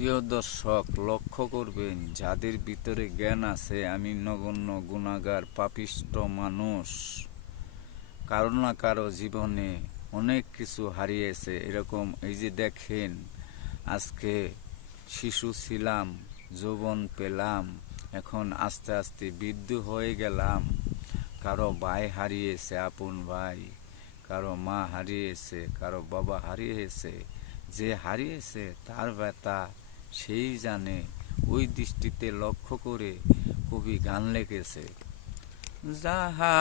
প্রিয় দর্শক, লক্ষ্য করবেন, যাদের ভিতরে জ্ঞান আছে, আমি নগণ্য গুনাহগার পাপিষ্ঠ মানুষ, কারো না কারো জীবনে অনেক কিছু হারিয়েছে। এরকম এই যে দেখেন, আজকে শিশু ছিলাম, যৌবন পেলাম, এখন আস্তে আস্তে বৃদ্ধ হয়ে গেলাম। কারো ভাই হারিয়েছে, আপন ভাই, কারো মা হারিয়েছে, কারো বাবা হারিয়েছে। যে হারিয়েছে তার ব্যথা সেই জানে। ওই দৃষ্টিতে লক্ষ্য করে কবি গান লিখেছে, যাহা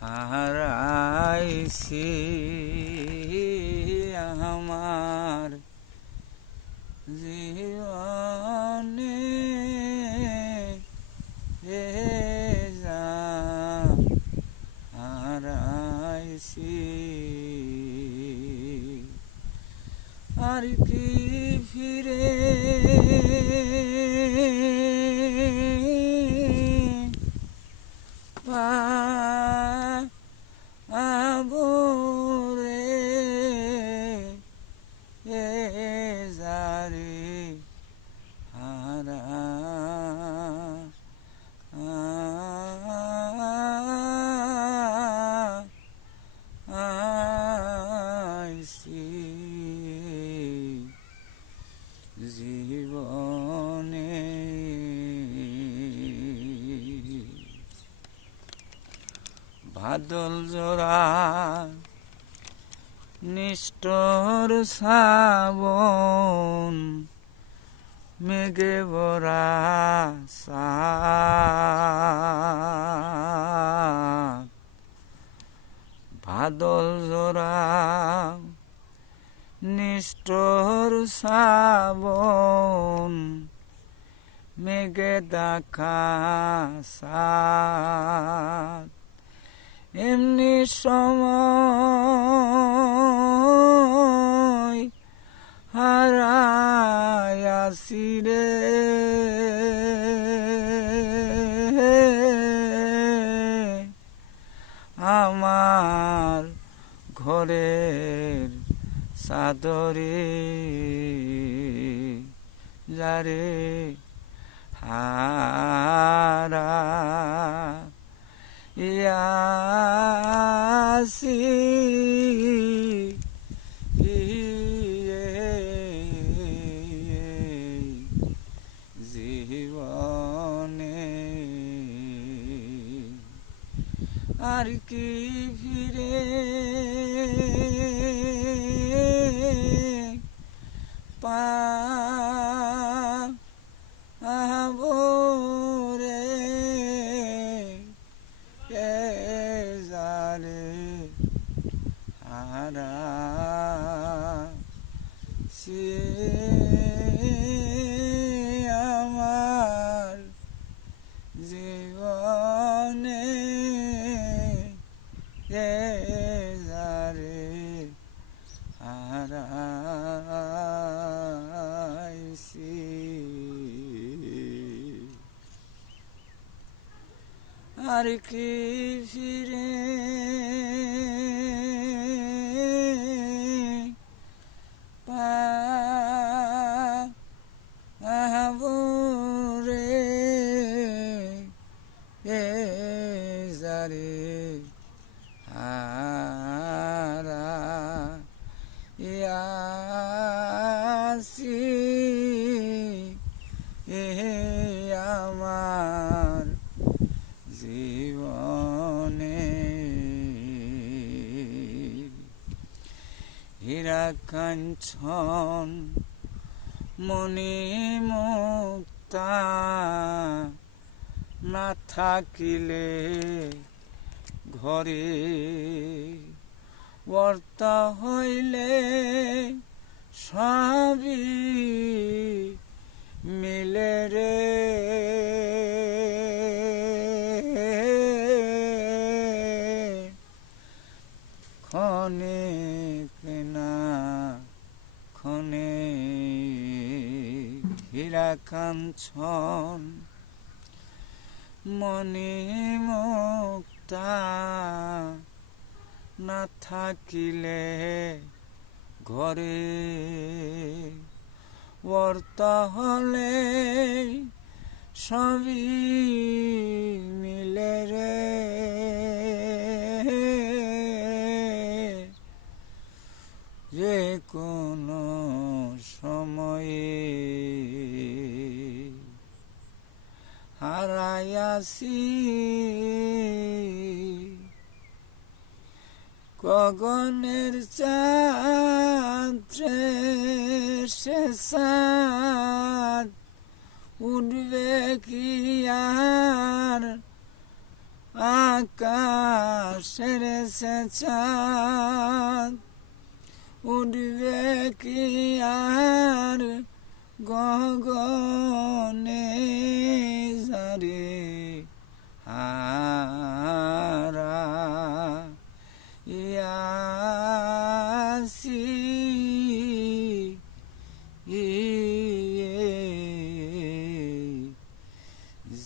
হারাইছি আমার জীবনে, এ যা হারাইছি আর কি ফিরে পাবো রে, এ যারে হারাইছি জীবনে। বাদল জোড়া নিষ্ঠুর শ্রাবণ, মেঘে ভরা চাঁদ। বাদল জোড়া নিষ্ঠুর শ্রাবণ, মেঘে দেখা চাঁদ। এমনি সময় হারাইয়াছি রে, আমার ঘরের চাদরে যারে হারাইয়াছি জীবনে, আর কি ফিরে পাবো রে, এ যারে হারাইছি আমার জীবনে, এ যারে হারাইছি আর কি ফিরে পাবো রে, এ যারে হারাইয়াছি আমার জীবনে। হীরা কাঞ্চন মণি মুক্তা না থাকিলে ঘরে, বর্তা হইলে সবই মিলে রে, ক্ষণে কেনা ক্ষণে হীরা কাঞ্চন মণি মুক্তা না থাকিলে ঘরে করতে হলে সবই মিলে রে, যে কোনো সময়ে হারাইয়াছি গগনের চাঁদ সে চাঁদ উঠবে কি আর আকাশের সে চাঁদ উঠবে কি আর গগনে যারে হারা ইয়াসি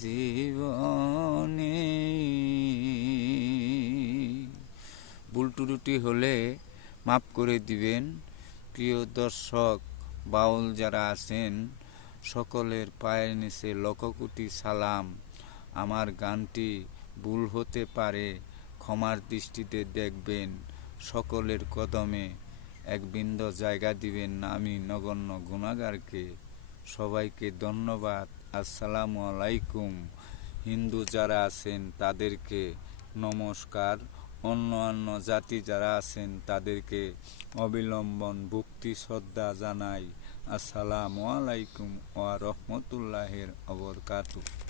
জীবনে। ভুল ত্রুটি হলে মাফ করে দিবেন। প্রিয় দর্শক, বাউল যারা আছেন সকলের পায়ের নিচে লক্ষ কোটি সালাম। আমার গানটি ভুল হতে পারে, ক্ষমার দৃষ্টিতে দেখবেন। সকলের কদমে এক বিন্দু জায়গা দিবেন না, আমি নগণ্য গুনাহগারকে। সবাইকে ধন্যবাদ। আসসালামু আলাইকুম। হিন্দু যারা আছেন তাদেরকে নমস্কার। অন্য জাতি যারা আছেন তাদেরকে অবিলম্বন ভক্তি শ্রদ্ধা জানাই। আসসালামু আলাইকুম ওয়া রাহমাতুল্লাহি ওয়া বারাকাতুহু।